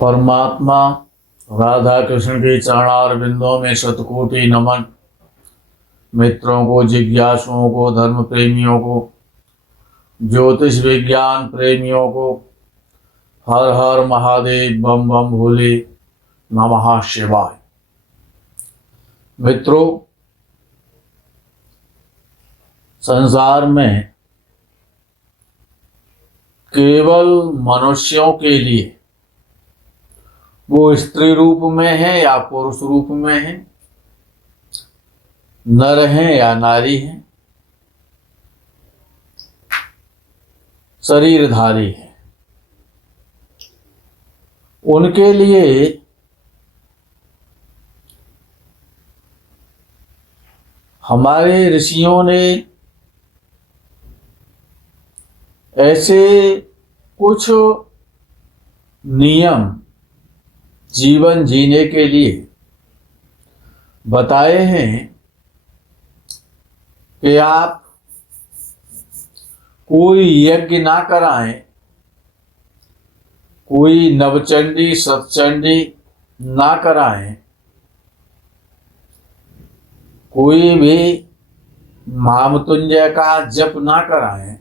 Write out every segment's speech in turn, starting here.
परमात्मा राधा कृष्ण के चरणार बिंदों में शतकोटि नमन। मित्रों को, जिज्ञासुओं को, धर्म प्रेमियों को, ज्योतिष विज्ञान प्रेमियों को हर हर महादेव, बम बम भोले, नमः शिवाय। मित्रों, संसार में केवल मनुष्यों के लिए, वो स्त्री रूप में है या पुरुष रूप में है, नर हैं या नारी हैं, शरीरधारी है, उनके लिए हमारे ऋषियों ने ऐसे कुछ नियम जीवन जीने के लिए बताए हैं कि आप कोई यज्ञ ना कराएं, कोई नवचंडी सतचंडी ना कराएं, कोई भी महामृत्युंजय का जप ना कराएं,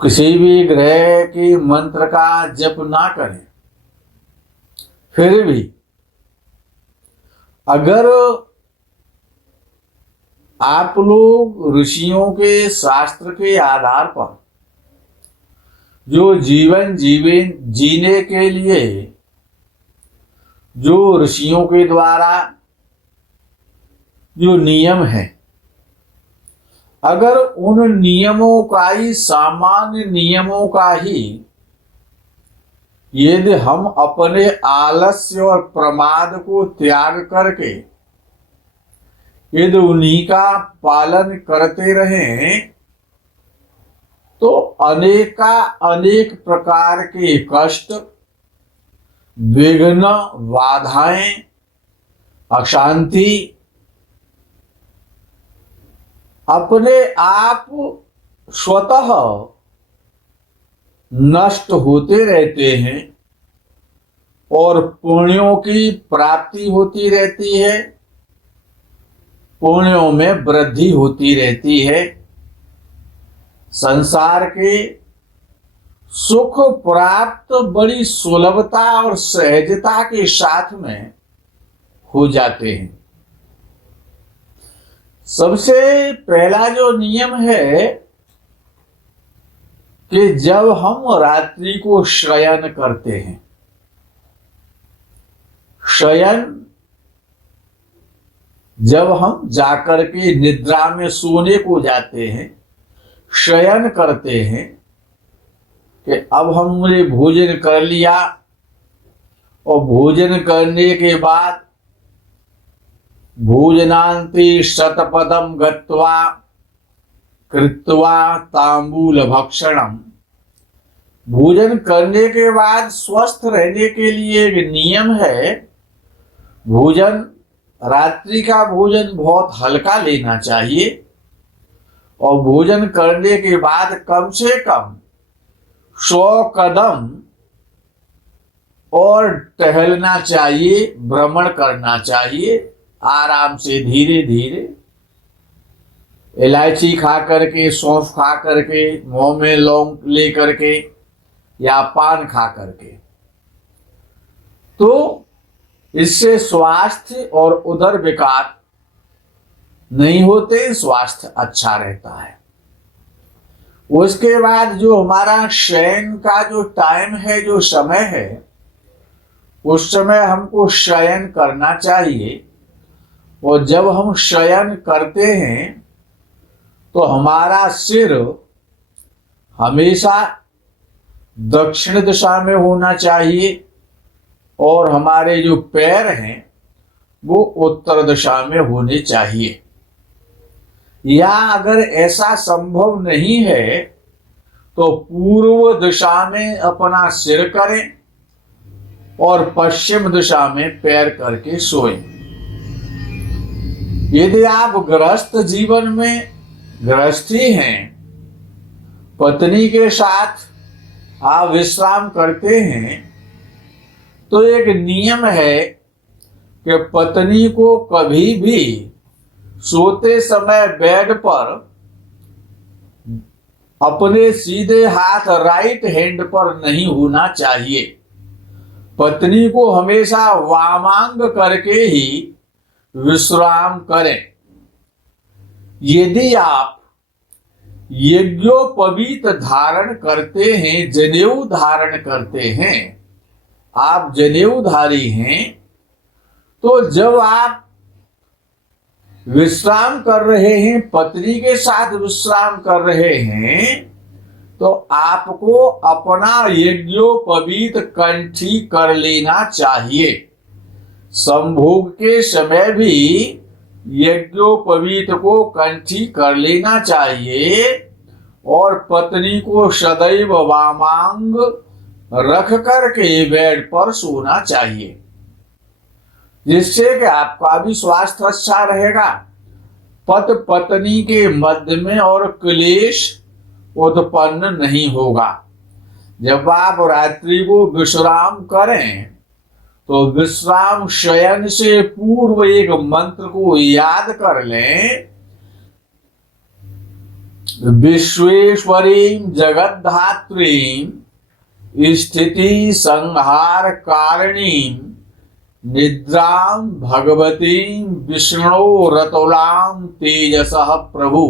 किसी भी ग्रह की मंत्र का जप ना करें। फिर भी अगर आप लोग ऋषियों के शास्त्र के आधार पर जो जीवन जीने के लिए जो ऋषियों के द्वारा जो नियम है, अगर उन नियमों का ही, सामान्य नियमों का ही यदि हम अपने आलस्य और प्रमाद को त्याग करके यदि उन्हीं का पालन करते रहें, तो अनेक प्रकार के कष्ट, विघ्न, बाधाएं, अशांति अपने आप स्वतः नष्ट होते रहते हैं और पुण्यों की प्राप्ति होती रहती है, पुण्यों में वृद्धि होती रहती है। संसार के सुख प्राप्त बड़ी सुलभता और सहजता के साथ में हो जाते हैं। सबसे पहला जो नियम है कि जब हम रात्रि को शयन करते हैं, शयन जब हम जाकर के निद्रा में सोने को जाते हैं, शयन करते हैं कि अब हमने भोजन कर लिया और भोजन करने के बाद भोजनांते शतपदम गत्वा कृत्वा तांबूल भक्षणम। भोजन करने के बाद स्वस्थ रहने के लिए एक नियम है, भोजन, रात्रि का भोजन बहुत हल्का लेना चाहिए और भोजन करने के बाद कम से कम 100 कदम और टहलना चाहिए, भ्रमण करना चाहिए, आराम से, धीरे धीरे। इलायची खा करके, सौंफ खा करके, मुंह में लौंग ले करके या पान खा करके, तो इससे स्वास्थ्य और उदर विकार नहीं होते, स्वास्थ्य अच्छा रहता है। उसके बाद जो हमारा शयन का जो टाइम है, जो समय है, उस समय हमको शयन करना चाहिए। और जब हम शयन करते हैं तो हमारा सिर हमेशा दक्षिण दिशा में होना चाहिए और हमारे जो पैर हैं वो उत्तर दिशा में होने चाहिए। या अगर ऐसा संभव नहीं है तो पूर्व दिशा में अपना सिर करें और पश्चिम दिशा में पैर करके सोएं। यदि आप गृहस्थ जीवन में गृहस्थी हैं, पत्नी के साथ आप विश्राम करते हैं तो एक नियम है कि पत्नी को कभी भी सोते समय बेड पर अपने सीधे हाथ राइट हैंड पर नहीं होना चाहिए। पत्नी को हमेशा वामांग करके ही विश्राम करें। यदि आप यज्ञोपवीत धारण करते हैं, जनेऊ धारण करते हैं, आप जनेऊधारी हैं, तो जब आप विश्राम कर रहे हैं, पत्नी के साथ विश्राम कर रहे हैं, तो आपको अपना यज्ञोपवीत कंठी कर लेना चाहिए। संभोग के समय भी यज्ञोपवीत को कंठी कर लेना चाहिए और पत्नी को सदैव वामांग रख करके बेड पर सोना चाहिए, जिससे कि आपका भी स्वास्थ्य अच्छा रहेगा, पति पत्नी के मध्य में और क्लेश उत्पन्न नहीं होगा। जब आप रात्रि को विश्राम करें तो विश्राम शयन से पूर्व एक मंत्र को याद कर लें। विश्वेश्वरीं जगद्धात्रीं स्थिति संहार कारणीं निद्रां भगवतीं विष्णु रतुलां तेजसः प्रभु।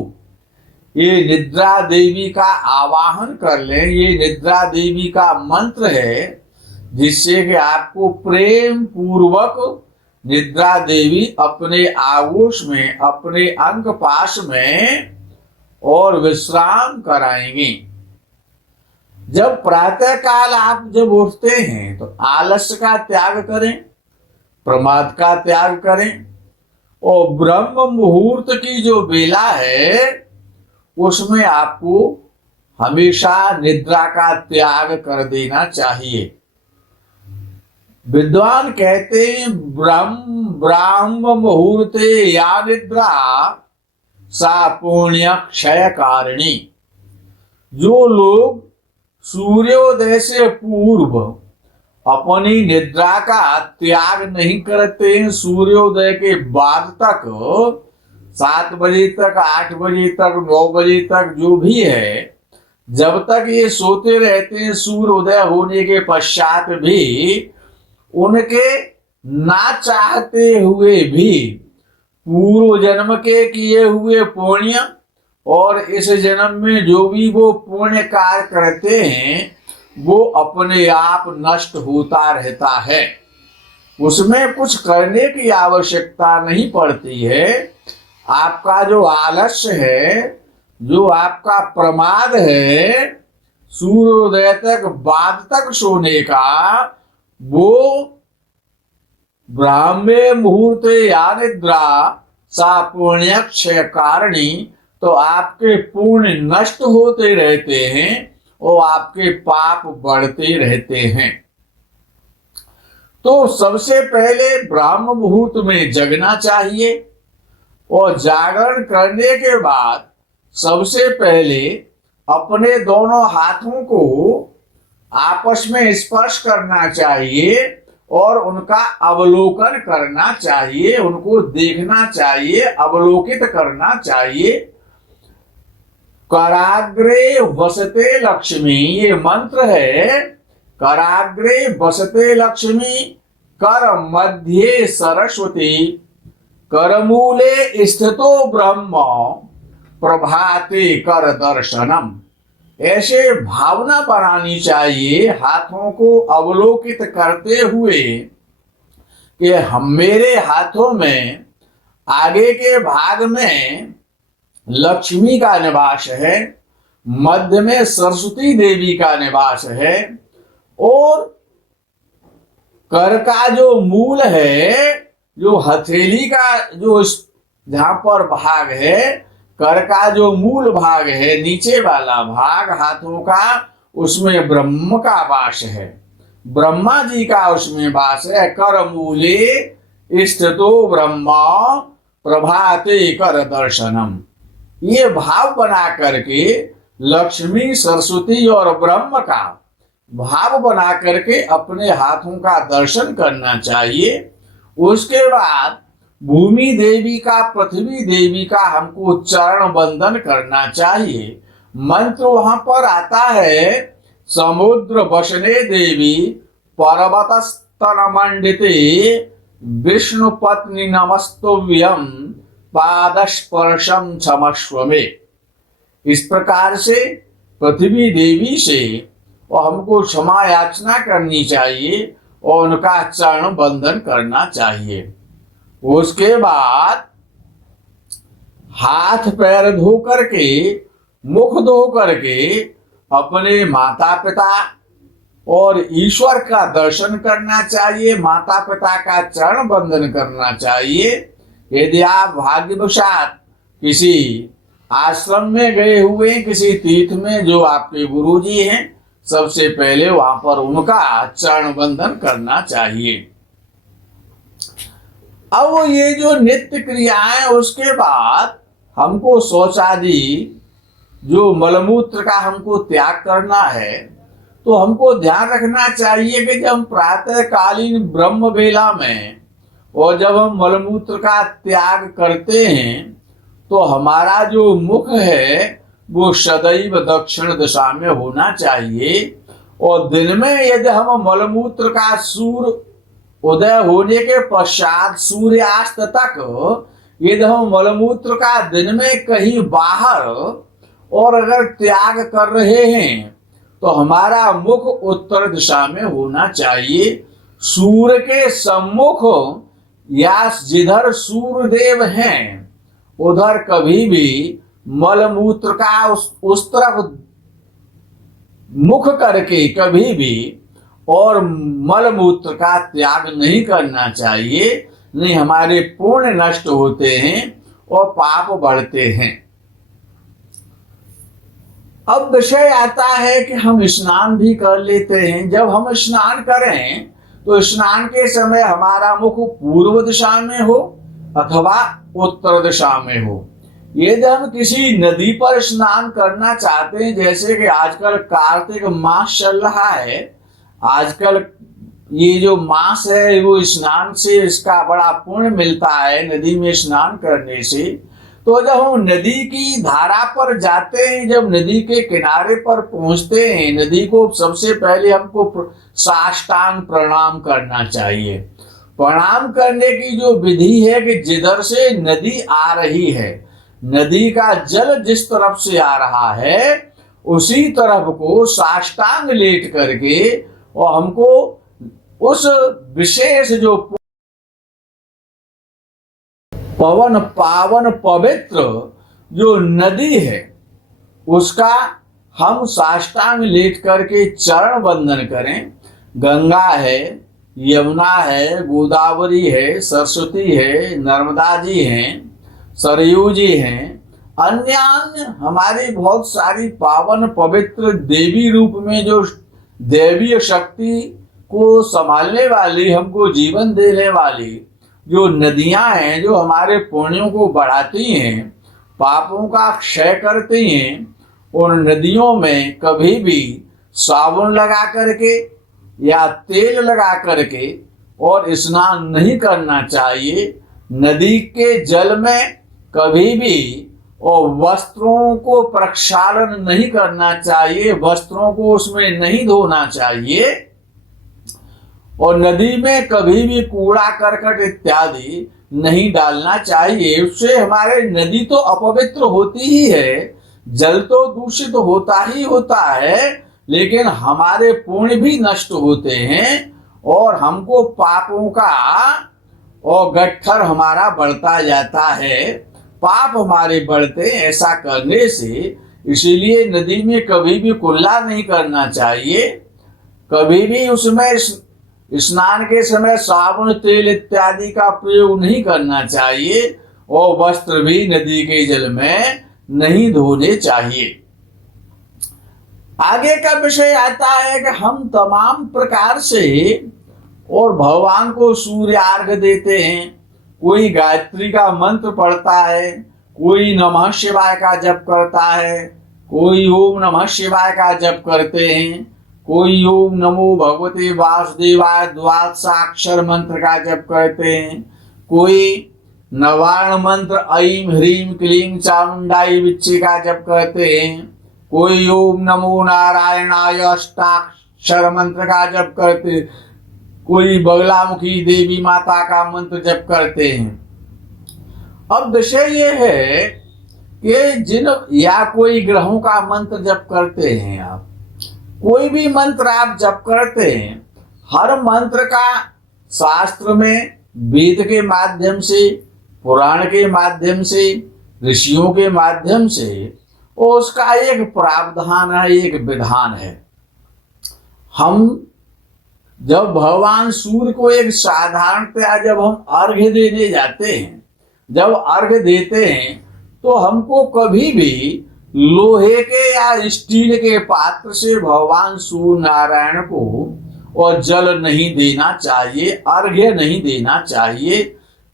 ये निद्रा देवी का आवाहन कर लें। ये निद्रा देवी का मंत्र है, जिससे कि आपको प्रेम पूर्वक निद्रा देवी अपने आगोश में, अपने अंग पाश में और विश्राम कराएंगी। जब प्रातः काल आप जब उठते हैं तो आलस्य का त्याग करें, प्रमाद का त्याग करें और ब्रह्म मुहूर्त की जो बेला है उसमें आपको हमेशा निद्रा का त्याग कर देना चाहिए। विद्वान कहते हैं ब्राह्म मुहूर्ते या निद्रा सा पुण्य क्षय कारिणी। जो लोग सूर्योदय से पूर्व अपनी निद्रा का त्याग नहीं करते हैं, सूर्योदय के बाद तक 7 बजे तक, 8 बजे तक, 9 बजे तक जो भी है, जब तक ये सोते रहते हैं, सूर्योदय होने के पश्चात भी उनके ना चाहते हुए भी पूर्व जन्म के किए हुए पुण्य और इस जन्म में जो भी वो पुण्य कार्य करते हैं वो अपने आप नष्ट होता रहता है। उसमें कुछ करने की आवश्यकता नहीं पड़ती है। आपका जो आलस्य है, जो आपका प्रमाद है सूर्योदय तक बाद तक सोने का, वो ब्राह्मे मुहूर्ते या निद्रा सा पुण्य क्षय कारिणी। तो आपके पुण्य नष्ट होते रहते हैं और आपके पाप बढ़ते रहते हैं। तो सबसे पहले ब्राह्म मुहूर्त में जगना चाहिए और जागरण करने के बाद सबसे पहले अपने दोनों हाथों को आपस में स्पर्श करना चाहिए और उनका अवलोकन करना चाहिए, उनको देखना चाहिए, अवलोकित करना चाहिए। कराग्रे वसते लक्ष्मी, ये मंत्र है। कराग्रे वसते लक्ष्मी, कर मध्य सरस्वती, करमूले स्थितो ब्रह्म, प्रभाते कर दर्शनम। ऐसे भावना बनानी चाहिए, हाथों को अवलोकित करते हुए कि मेरे हाथों में आगे के भाग में लक्ष्मी का निवास है, मध्य में सरस्वती देवी का निवास है और कर का जो मूल है, जो हथेली का जो जहां पर भाग है, कर का जो मूल भाग है, नीचे वाला भाग हाथों का, उसमें ब्रह्म का वास है, ब्रह्मा जी का उसमें वास है। कर मूले स्थितो ब्रह्मा, प्रभाते कर दर्शनम। ये भाव बना करके लक्ष्मी, सरस्वती और ब्रह्म का भाव बना करके अपने हाथों का दर्शन करना चाहिए। उसके बाद भूमि देवी का, पृथ्वी देवी का हमको चरण वंदन करना चाहिए। मंत्र वहां पर आता है, समुद्र वसने देवी पर्वत स्तन मंडिते विष्णु पत्नी नमस्तुभ्यं पादस्पर्शम क्षमस्व में। इस प्रकार से पृथ्वी देवी से और हमको क्षमा याचना करनी चाहिए और उनका चरण वंदन करना चाहिए। उसके बाद हाथ पैर धो करके, मुख धो करके अपने माता पिता और ईश्वर का दर्शन करना चाहिए, माता पिता का चरण वंदन करना चाहिए। यदि आप भाग्यवशात किसी आश्रम में गए हुए, किसी तीर्थ में जो आपके गुरुजी हैं, सबसे पहले वहां पर उनका चरण वंदन करना चाहिए। अब ये जो नित्य क्रियाएं, उसके बाद हमको शौचादि जो मलमूत्र का हमको त्याग करना है, तो हमको ध्यान रखना चाहिए कि जब हम प्रातःकालीन ब्रह्म बेला में और जब हम मलमूत्र का त्याग करते हैं, तो हमारा जो मुख है वो सदैव दक्षिण दिशा में होना चाहिए। और दिन में यदि हम मलमूत्र का सूर्य उदय होने के पश्चात सूर्यास्त तक यदि हम मलमूत्र का दिन में कहीं बाहर और अगर त्याग कर रहे हैं, तो हमारा मुख उत्तर दिशा में होना चाहिए। सूर्य के सम्मुख या जिधर सूर्य देव हैं उधर कभी भी मलमूत्र का उस तरफ मुख करके कभी भी और मलमूत्र का त्याग नहीं करना चाहिए। नहीं, हमारे पुण्य नष्ट होते हैं और पाप बढ़ते हैं। अब विषय आता है कि हम स्नान भी कर लेते हैं। जब हम स्नान करें तो स्नान के समय हमारा मुख पूर्व दिशा में हो अथवा उत्तर दिशा में हो। यदि हम किसी नदी पर स्नान करना चाहते हैं, जैसे कि आजकल कार्तिक मास चल रहा है, आजकल ये जो मास है वो स्नान से इसका बड़ा पुण्य मिलता है नदी में स्नान करने से। तो जब हम नदी की धारा पर जाते हैं, जब नदी के किनारे पर पहुंचते हैं, नदी को सबसे पहले हमको साष्टांग प्रणाम करना चाहिए। प्रणाम करने की जो विधि है कि जिधर से नदी आ रही है, नदी का जल जिस तरफ से आ रहा है उसी तरफ को साष्टांग लेट करके और हमको उस विशेष जो पवन पावन पवित्र जो नदी है उसका हम साष्टांग लेट करके चरण वंदन करें। गंगा है, यमुना है, गोदावरी है, सरस्वती है, नर्मदा जी हैं, सरयू जी हैं, अन्य हमारी बहुत सारी पावन पवित्र देवी रूप में जो दैवीय शक्ति को संभालने वाली, हमको जीवन देने वाली जो नदियां हैं, जो हमारे पुण्यों को बढ़ाती हैं, पापों का क्षय करती हैं, उन नदियों में कभी भी साबुन लगा करके या तेल लगा करके और स्नान नहीं करना चाहिए। नदी के जल में कभी भी और वस्त्रों को प्रक्षालन नहीं करना चाहिए, वस्त्रों को उसमें नहीं धोना चाहिए। और नदी में कभी भी कूड़ा करकट इत्यादि नहीं डालना चाहिए। उससे हमारे नदी तो अपवित्र होती ही है, जल तो दूषित होता ही होता है, लेकिन हमारे पुण्य भी नष्ट होते हैं और हमको पापों का और गट्ठर हमारा बढ़ता जाता है, पाप हमारे बढ़ते हैं ऐसा करने से। इसीलिए नदी में कभी भी कुल्ला नहीं करना चाहिए, कभी भी उसमें स्नान के समय साबुन तेल इत्यादि का प्रयोग नहीं करना चाहिए और वस्त्र भी नदी के जल में नहीं धोने चाहिए। आगे का विषय आता है कि हम तमाम प्रकार से और भगवान को सूर्य अर्घ्य देते हैं। कोई गायत्री का मंत्र पढ़ता है, कोई नमः शिवाय का जप करता है, कोई ओम नमः शिवाय का जप करते हैं, कोई ओम नमो भगवते वासुदेवाय द्वादशाक्षर मंत्र का जप करते हैं, कोई नवार्ण मंत्र ऐं ह्रीं क्लीं चामुंडाई विच्चे का जप करते हैं, कोई ओम नमो नारायणाय अष्टाक्षर मंत्र का जप करते, कोई बगलामुखी देवी माता का मंत्र जप करते हैं। अब विषय ये है कि जिन या कोई ग्रहों का मंत्र जप करते हैं, आप कोई भी मंत्र आप जप करते हैं, हर मंत्र का शास्त्र में वेद के माध्यम से, पुराण के माध्यम से, ऋषियों के माध्यम से उसका एक प्रावधान है, एक विधान है। हम जब भगवान सूर्य को एक साधारणतया जब हम अर्घ्य देने जाते हैं, जब अर्घ्य देते हैं तो हमको कभी भी लोहे के या स्टील के पात्र से भगवान सूर्य नारायण को और जल नहीं देना चाहिए, अर्घ्य नहीं देना चाहिए,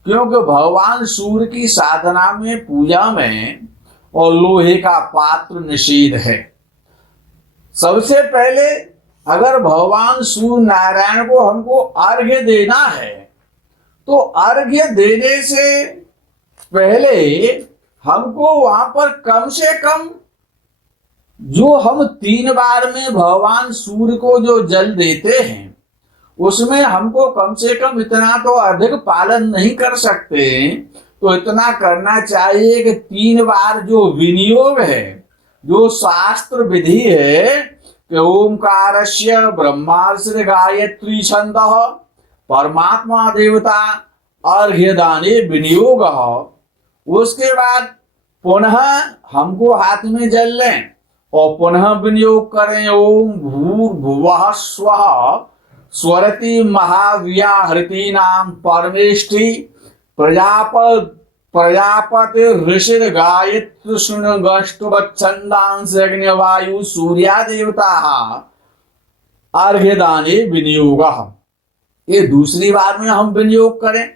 क्योंकि भगवान सूर्य की साधना में, पूजा में और लोहे का पात्र निषेध है। सबसे पहले अगर भगवान सूर्य नारायण को हमको अर्घ्य देना है तो अर्घ्य देने से पहले हमको वहां पर कम से कम जो हम 3 बार में भगवान सूर्य को जो जल देते हैं उसमें हमको कम से कम इतना तो अधिक पालन नहीं कर सकते, तो इतना करना चाहिए कि 3 बार जो विनियोग है, जो शास्त्र विधि है कि ओंकारस्य ब्रह्मार्षि गायत्री छंदः परमात्मा देवता अर्घ्यदाने विनियोग, उसके बाद पुनः हमको हाथ में जल लें और पुनः विनियोग करें। ओम भूर्भुवः स्वः स्वरति महाव्याहृति नाम परमेष्टि प्रजापति ऋषि गायत्री शुण्गष्टुवच्छन्दांसग्निवायु सूर्या देवता अर्घ्यदाने विनियोग। ये दूसरी बार में हम विनियोग करें।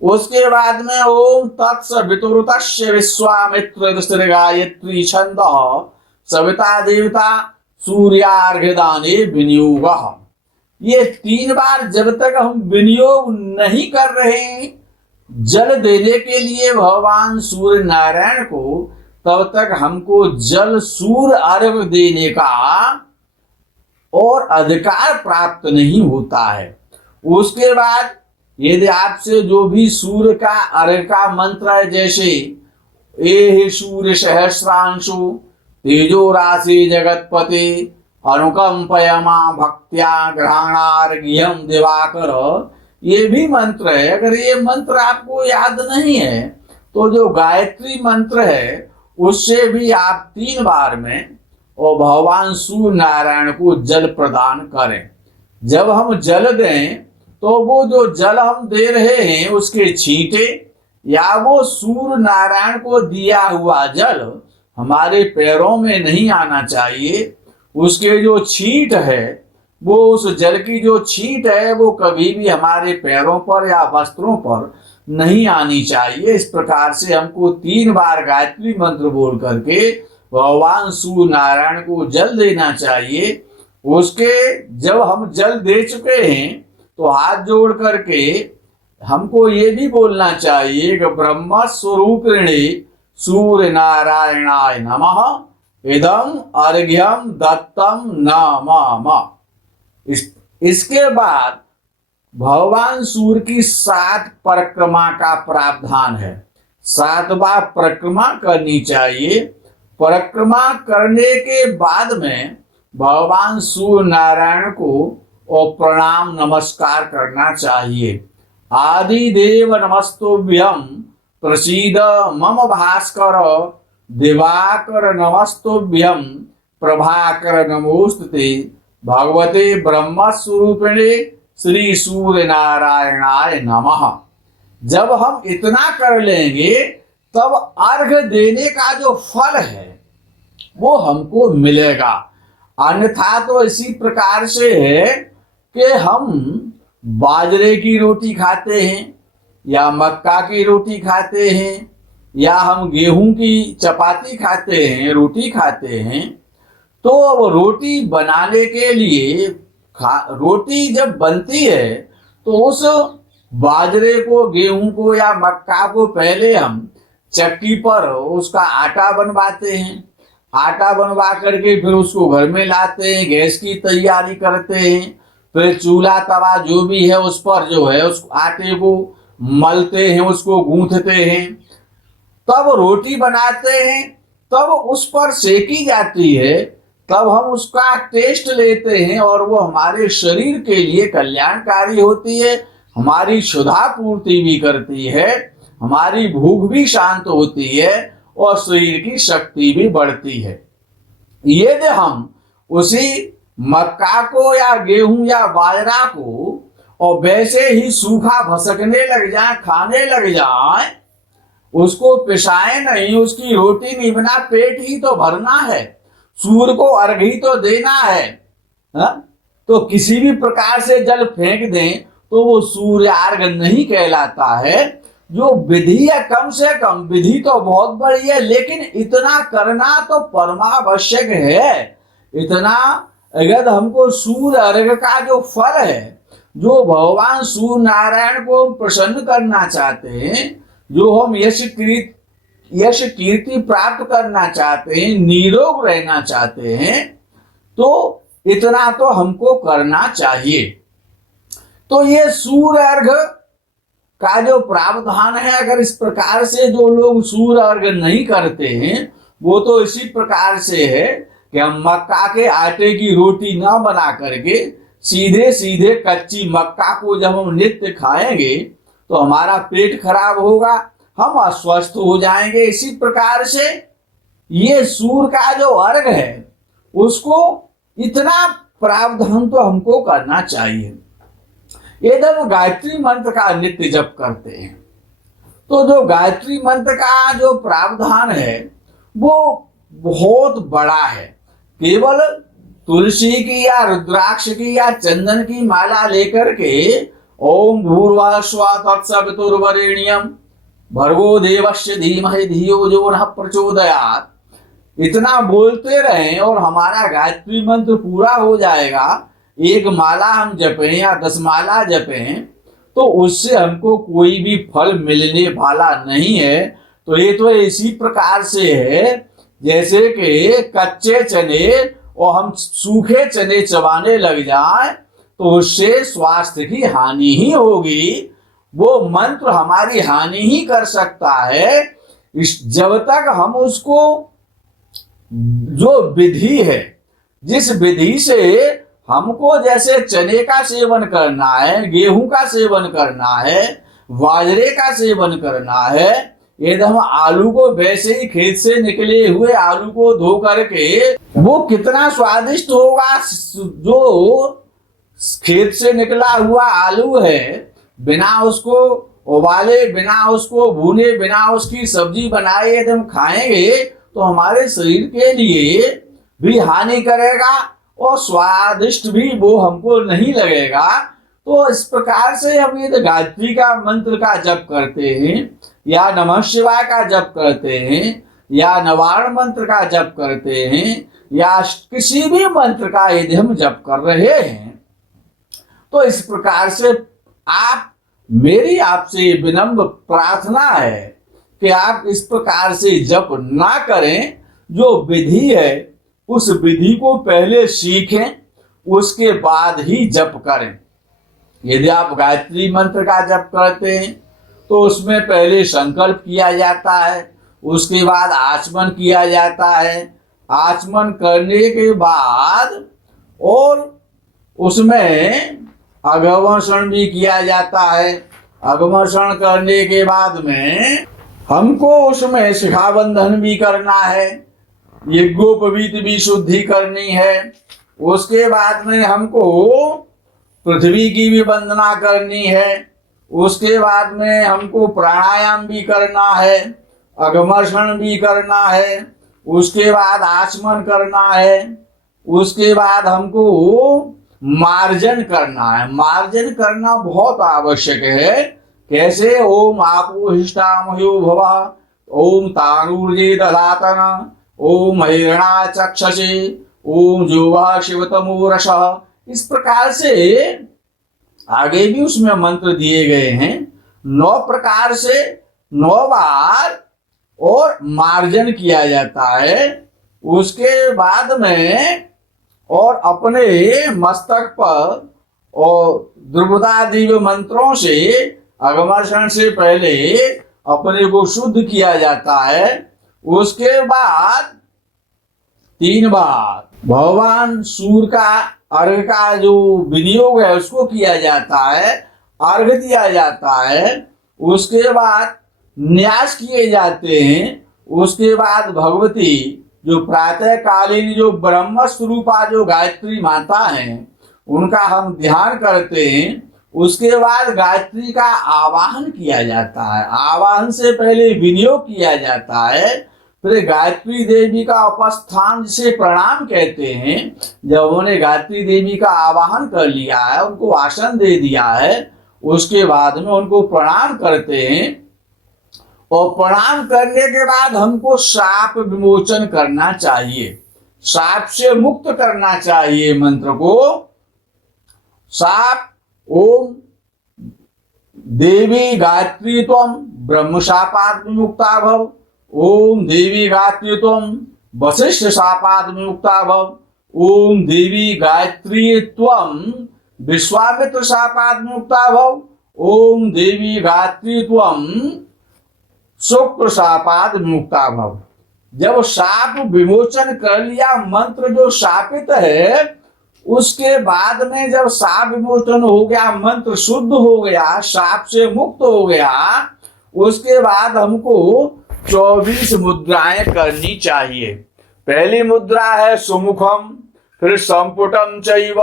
उसके बाद में ओम तत्सवितुर्तस्य विश्वामित्र गायत्री छंदः सविता देवता सूर्यार्घ्यदाने विनियोग। ये 3 बार जब तक हम विनियोग नहीं कर रहे हैं जल देने के लिए भगवान सूर्य नारायण को, तब तक हमको जल सूर्य अर्घ्य देने का और अधिकार प्राप्त नहीं होता है। उसके बाद यदि आपसे जो भी सूर्य का अर्घ्य का मंत्र है, जैसे ए सूर्य सहस्रांशु तेजो राशि जगतपति अनुकंपयमा भक्त्या ग्रहणार्घ्यम दिवाकर, ये भी मंत्र है। अगर ये मंत्र आपको याद नहीं है तो जो गायत्री मंत्र है उससे भी आप 3 बार में और भगवान सूर्य नारायण को जल प्रदान करें। जब हम जल दें तो वो जो जल हम दे रहे हैं उसके छींटे या वो सूर्य नारायण को दिया हुआ जल हमारे पैरों में नहीं आना चाहिए। उसके जो छींट है, वो उस जल की जो छींट है वो कभी भी हमारे पैरों पर या वस्त्रों पर नहीं आनी चाहिए। इस प्रकार से हमको 3 बार गायत्री मंत्र बोल करके भगवान सूर्य नारायण को जल देना चाहिए। उसके जब हम जल दे चुके हैं तो हाथ जोड़ करके हमको ये भी बोलना चाहिए कि ब्रह्म स्वरूपिणी सूर्य नारायणाय नमः इदम अर्घ्यम दत्तम नमः। इसके बाद भगवान सूर्य की 7 परिक्रमा का प्रावधान है। 7 बार परिक्रमा करनी चाहिए। परिक्रमा करने के बाद में भगवान सूर्य नारायण को और प्रणाम नमस्कार करना चाहिए। आदि देव नमस्तुभ्यं प्रसीद मम भास्कर दिवाकर नमस्तुभ्यं प्रभाकर नमोस्तुते भगवते ब्रह्मस्वरूपिणे श्री सूर्य नारायणाय नमः। जब हम इतना कर लेंगे तब अर्घ्य देने का जो फल है वो हमको मिलेगा। अन्यथा तो इसी प्रकार से है कि हम बाजरे की रोटी खाते हैं या मक्का की रोटी खाते हैं या हम गेहूं की चपाती खाते हैं, रोटी खाते हैं, तो अब रोटी बनाने के लिए रोटी जब बनती है तो उस बाजरे को, गेहूं को या मक्का को पहले हम चक्की पर उसका आटा बनवाते हैं। आटा बनवा करके फिर उसको घर में लाते हैं, गैस की तैयारी करते हैं, फिर चूल्हा तवा जो भी है उस पर जो है उस आटे को मलते हैं, उसको गूंथते हैं, तब रोटी बनाते हैं, तब उस पर सेकी जाती है, तब हम उसका टेस्ट लेते हैं और वो हमारे शरीर के लिए कल्याणकारी होती है, हमारी क्षुधा पूर्ति भी करती है, हमारी भूख भी शांत होती है और शरीर की शक्ति भी बढ़ती है। यदि हम उसी मक्का को या गेहूं या बाजरा को और वैसे ही सूखा भसकने लग जाए, खाने लग जाए, उसको पिसाए नहीं, उसकी रोटी नहीं बना, पेट ही तो भरना है, सूर्य को अर्घ ही तो देना है, हा? तो किसी भी प्रकार से जल फेंक दें तो वो सूर्यार्घ नहीं कहलाता है। जो विधि है, कम से कम विधि तो बहुत बड़ी है, लेकिन इतना करना तो परमावश्यक है। इतना अगर हमको सूर्य अर्घ का जो फल है, जो भगवान सूर्य नारायण को प्रसन्न करना चाहते हैं, जो हम यश कीर्ति प्राप्त करना चाहते हैं, निरोग रहना चाहते हैं, तो इतना तो हमको करना चाहिए। तो ये सूर्य अर्घ का जो प्रावधान है, अगर इस प्रकार से जो लोग सूर्य अर्घ नहीं करते हैं, वो तो इसी प्रकार से है कि हम मक्का के आटे की रोटी ना बना करके सीधे सीधे कच्ची मक्का को जब हम नित्य खाएंगे तो हमारा पेट खराब होगा, हम अस्वस्थ हो जाएंगे। इसी प्रकार से ये सूर्य का जो अर्घ है उसको इतना प्रावधान तो हमको करना चाहिए। यदि हम गायत्री मंत्र का नित्य जप करते हैं तो जो गायत्री मंत्र का जो प्रावधान है वो बहुत बड़ा है। केवल तुलसी की या रुद्राक्ष की या चंदन की माला लेकर के ओम भूर्भुवः स्वः तत्सवितुर्वरेण्यं भर्गो देवस्य धीमहि धियो यो नः प्रचोदयात् इतना बोलते रहें और हमारा गायत्री मंत्र पूरा हो जाएगा। एक माला हम जपें या 10 माला जपें तो उससे हमको कोई भी फल मिलने वाला नहीं है। तो ये तो इसी प्रकार से है जैसे कि कच्चे चने और हम सूखे चने चबाने लग जाएं तो उससे स्वास्थ्य की हानि ही होगी। वो मंत्र हमारी हानि ही कर सकता है। जब तक हम उसको जो विधि है, जिस विधि से हमको जैसे चने का सेवन करना है, गेहूं का सेवन करना है, बाजरे का सेवन करना है, यदि हम आलू को वैसे ही खेत से निकले हुए आलू को धो करके, वो कितना स्वादिष्ट होगा। जो खेत से निकला हुआ आलू है, बिना उसको उबाले, बिना उसको भूने, बिना उसकी सब्जी बनाए यदि हम खाएंगे तो हमारे शरीर के लिए भी हानि करेगा और स्वादिष्ट भी वो हमको नहीं लगेगा। तो इस प्रकार से हम यदि गायत्री का मंत्र का जप करते हैं या नमः शिवाय का जप करते हैं या नवारण मंत्र का जप करते हैं या किसी भी मंत्र का यदि हम जप कर रहे हैं तो इस प्रकार से मेरी आपसे विनम्र प्रार्थना है कि आप इस प्रकार से जप ना करें। जो विधि है उस विधि को पहले सीखें, उसके बाद ही जप करें। यदि आप गायत्री मंत्र का जप करते हैं तो उसमें पहले संकल्प किया जाता है, उसके बाद आचमन किया जाता है, आचमन करने के बाद और उसमें अगमर्षण भी किया जाता है। अगमर्षण करने के बाद में हमको उसमें शिखाबंधन भी करना है, यज्ञोपवीत भी शुद्धि करनी है। उसके बाद में हमको पृथ्वी की भी वंदना करनी है। उसके बाद में हमको प्राणायाम भी करना है, अगमर्षण भी करना है, उसके बाद आचमन करना है, उसके बाद हमको मार्जन करना है। मार्जन करना बहुत आवश्यक है। कैसे? ओम आपो हिष्ठामयो भवः, ओम तानूर्जे दधातन, ओम हिरणा चक्षसे, ओम जुवः शिवतमो रसः। इस प्रकार से आगे भी उसमें मंत्र दिए गए हैं। 9 प्रकार से 9 बार और मार्जन किया जाता है। उसके बाद में और अपने मस्तक पर और द्रुपदादि मंत्रों से अगमर्षण से पहले अपने को शुद्ध किया जाता है। उसके बाद 3 बार भगवान सूर्य का अर्घ का जो विनियोग है उसको किया जाता है, अर्घ दिया जाता है। उसके बाद न्यास किए जाते हैं। उसके बाद भगवती जो प्रातः कालीन जो ब्रह्म स्वरूपा जो गायत्री माता हैं उनका हम ध्यान करते हैं। उसके बाद गायत्री का आवाहन किया जाता है। आवाहन से पहले विनियोग किया जाता है। फिर गायत्री देवी का उपस्थान जिसे प्रणाम कहते हैं, जब उन्होंने गायत्री देवी का आवाहन कर लिया है, उनको आसन दे दिया है, उसके बाद में उनको प्रणाम करते हैं। और प्रणाम करने के बाद हमको शाप विमोचन करना चाहिए, शाप से मुक्त करना चाहिए मंत्र को। शाप ओम देवी गायत्री त्वं ब्रह्म शापात् विमुक्ता भव। ओम देवी गायत्री त्वं वसिष्ठ शापात् विमुक्ता भव। ओम देवी गायत्री त्वं विश्वामित्र शापात् विमुक्ता भव। ओम देवी गायत्री त्वं शुक्र शापात् विमुक्ता भव। जब शाप विमोचन कर लिया, मंत्र जो शापित है, उसके बाद में जब शाप विमोचन हो गया, मंत्र शुद्ध हो गया, शाप से मुक्त हो गया, उसके बाद हमको 24 मुद्राएं करनी चाहिए। पहली मुद्रा है सुमुखम, फिर संपुटम चैव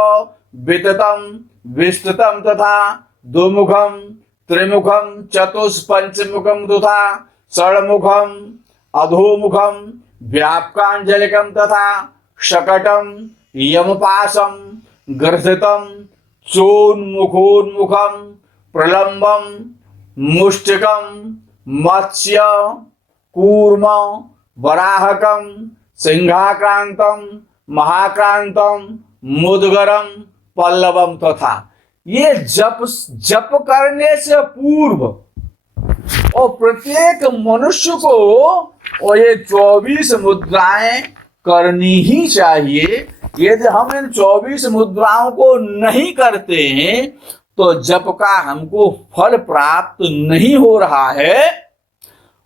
विततम विस्तृतम तथा दुमुखम त्रिमुखम चतुष्पंचमुखम तथा षण्मुखम अधोमुखम व्यापकांजलिकम तथा शकटम यमपासम ग्रथितम चोन्मुखोन्मुखम प्रलंबम मुष्टिकम मत्स्य कूर्म वराहकम सिंहाक्रांतम महाक्रांतम मुदगरम पल्लवम तथा। ये जप करने से पूर्व और प्रत्येक मनुष्य को और ये 24 मुद्राएं करनी ही चाहिए। यदि हम इन 24 मुद्राओं को नहीं करते हैं तो जप का हमको फल प्राप्त नहीं हो रहा है।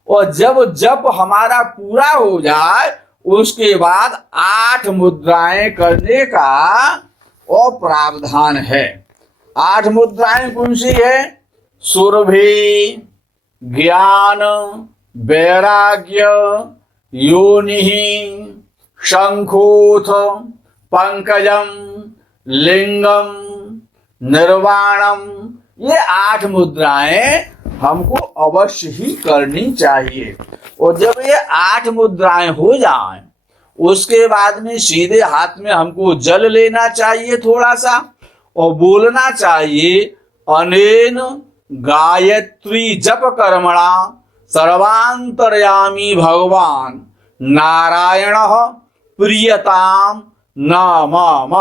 और जब जप हमारा पूरा हो जाए उसके बाद 8 मुद्राएं करने का और प्रावधान है। 8 मुद्राएं कौन सी है? सुरभि, ज्ञान, वैराग्य, योनि, शंखोथ, पंकजम, लिंगम, निर्वाणम। ये 8 मुद्राएं हमको अवश्य ही करनी चाहिए। और जब ये 8 मुद्राएं हो जाएं, उसके बाद में सीधे हाथ में हमको जल लेना चाहिए थोड़ा सा, और बोलना चाहिए अनेन गायत्री जप कर्मणा सर्वांतर्यामी भगवान नारायण प्रियताम न मम।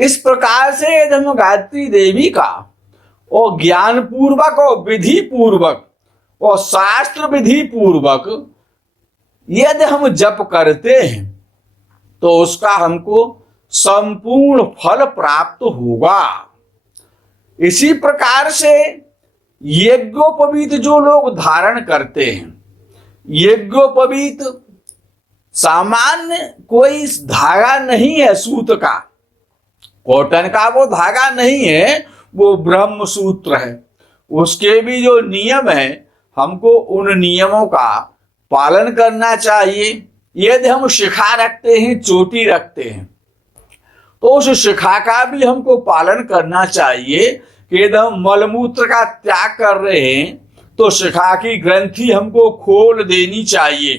इस प्रकार से यदि हम गायत्री देवी का और ज्ञान पूर्वक और विधि पूर्वक और शास्त्र विधि पूर्वक यदि हम जप करते हैं तो उसका हमको संपूर्ण फल प्राप्त होगा। इसी प्रकार से यज्ञोपवीत जो लोग धारण करते हैं, यज्ञोपवीत सामान्य कोई धागा नहीं है, सूत का, कॉटन का वो धागा नहीं है, वो ब्रह्म सूत्र है। उसके भी जो नियम है हमको उन नियमों का पालन करना चाहिए। यदि हम शिखा रखते हैं, चोटी रखते हैं, तो उस शिखा का भी हमको पालन करना चाहिए कि यदि हम मलमूत्र का त्याग कर रहे हैं तो शिखा की ग्रंथि हमको खोल देनी चाहिए।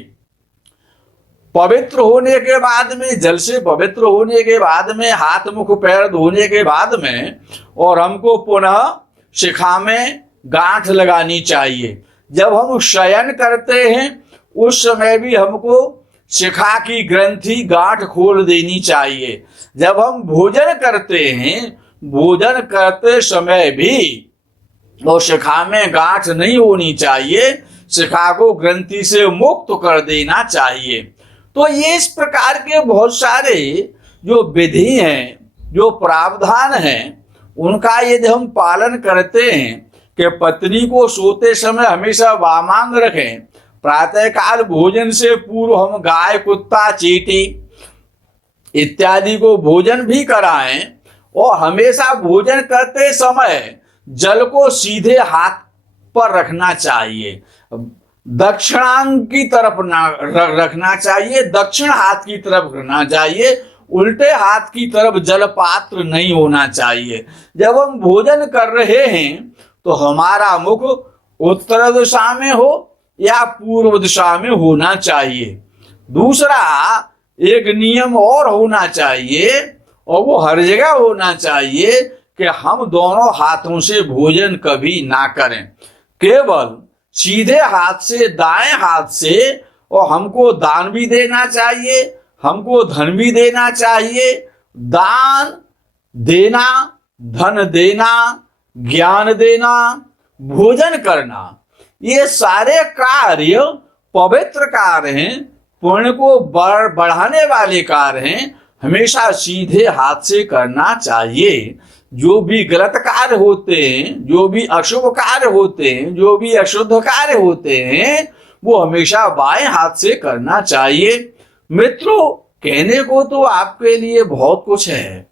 पवित्र होने के बाद में, जल से पवित्र होने के बाद में, हाथ मुख पैर धोने के बाद में, और हमको पुनः शिखा में गांठ लगानी चाहिए। जब हम शयन करते हैं उस समय भी हमको शिखा की ग्रंथि गांठ खोल देनी चाहिए। जब हम भोजन करते हैं, भोजन करते समय भी और शिखा में गांठ नहीं होनी चाहिए, शिखा को ग्रंथि से मुक्त कर देना चाहिए। तो ये इस प्रकार के बहुत सारे जो विधि हैं, जो प्रावधान हैं, उनका यदि हम पालन करते हैं कि पत्नी को सोते समय हमेशा वामांग रखें, प्रातःकाल भोजन से पूर्व हम गाय कुत्ता चींटी इत्यादि को भोजन भी कराएं, और हमेशा भोजन करते समय जल को सीधे हाथ पर रखना चाहिए, दक्षिणांग की तरफ ना रखना चाहिए, दक्षिण हाथ की तरफ रखना चाहिए, उल्टे हाथ की तरफ जल पात्र नहीं होना चाहिए। जब हम भोजन कर रहे हैं तो हमारा मुख उत्तर दिशा में हो या पूर्व दिशा में होना चाहिए। दूसरा एक नियम और होना चाहिए, और वो हर जगह होना चाहिए कि हम दोनों हाथों से भोजन कभी ना करें, केवल सीधे हाथ से, दाएं हाथ से। और हमको दान भी देना चाहिए, हमको धन भी देना चाहिए। दान देना, धन देना, ज्ञान देना, भोजन करना, ये सारे कार्य पवित्र कार्य हैं, पुण्य को बढ़ाने वाले कार्य हैं, हमेशा सीधे हाथ से करना चाहिए। जो भी गलत कार्य होते हैं, जो भी अशुभ कार्य होते हैं, जो भी अशुद्ध कार्य होते हैं, वो हमेशा बाएं हाथ से करना चाहिए। मित्रों, कहने को तो आपके लिए बहुत कुछ है,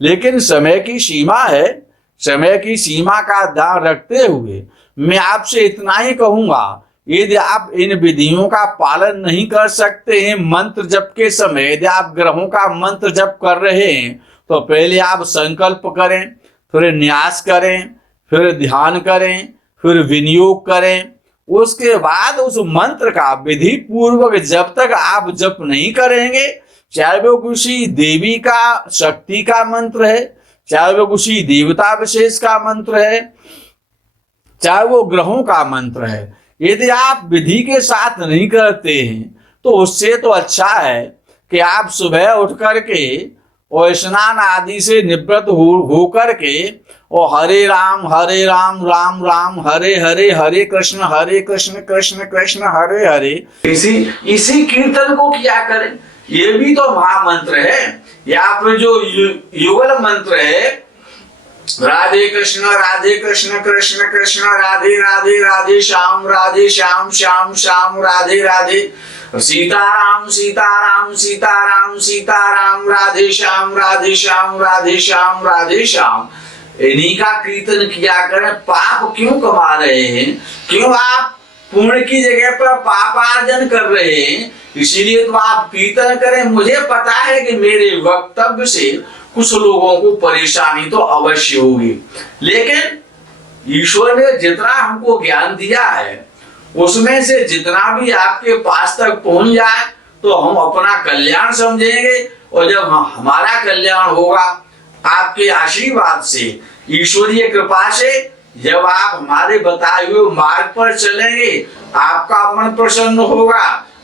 लेकिन समय की सीमा है। समय की सीमा का ध्यान रखते हुए मैं आपसे इतना ही कहूंगा, यदि आप इन विधियों का पालन नहीं कर सकते हैं, मंत्र जप के समय यदि आप ग्रहों का मंत्र जप कर रहे हैं, तो पहले आप संकल्प करें, फिर न्यास करें, फिर ध्यान करें, फिर विनियोग करें। उसके बाद उस मंत्र का विधि पूर्वक जब तक आप जप नहीं करेंगे, चाहे वो किसी देवी का शक्ति का मंत्र है, चाहे वो किसी देवता विशेष का मंत्र है, चाहे वो ग्रहों का मंत्र है, यदि आप विधि के साथ नहीं करते हैं तो उससे तो अच्छा है कि आप सुबह उठ करके और स्नान आदि से निवृत्त हो करके और हरे राम राम राम हरे हरे, हरे कृष्ण कृष्ण कृष्ण हरे हरे, इसी कीर्तन को किया करें। ये भी तो महामंत्र है। या फिर जो युगल मंत्र है, राधे कृष्ण कृष्ण कृष्ण राधे राधे, राधे श्याम श्याम श्याम राधे राधे, सीताराम राधे श्याम राधे श्याम। इन्हीं का कीर्तन किया करें। पाप क्यों कमा रहे हैं? क्यों आप पुण्य की जगह पर पापार्जन कर रहे हैं? इसीलिए तो आप कीर्तन करें। मुझे पता है कि मेरे वक्तव्य से कुछ लोगों को परेशानी तो अवश्य होगी, लेकिन ईश्वर ने जितना हमको ज्ञान दिया है उसमें से जितना भी आपके पास तक पहुंच जाए तो हम अपना कल्याण समझेंगे। और जब हमारा कल्याण होगा आपके आशीर्वाद से, ईश्वरीय कृपा से, जब आप हमारे बताए हुए मार्ग पर चलेंगे, आपका मन प्रसन्न होगा,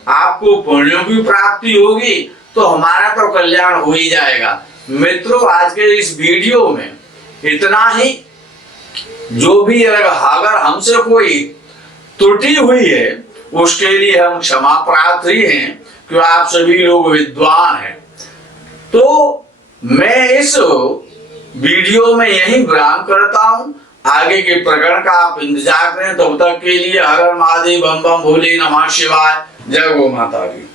आपको पुण्यों की प्राप्ति होगी, तो हमारा तो कल्याण हो ही जाएगा। मित्रों, आज के इस वीडियो में इतना ही। जो भी अगर हमसे कोई त्रुटि हुई है उसके लिए हम क्षमा प्रार्थी हैं, क्योंकि आप सभी लोग विद्वान हैं। तो मैं इस वीडियो में यही विराम करता हूं। आगे के प्रकरण का आप इंतजार करें। तब तक के लिए हर हर महादेव, बम बम भोले, नमः शिवाय, जय गौ माता की।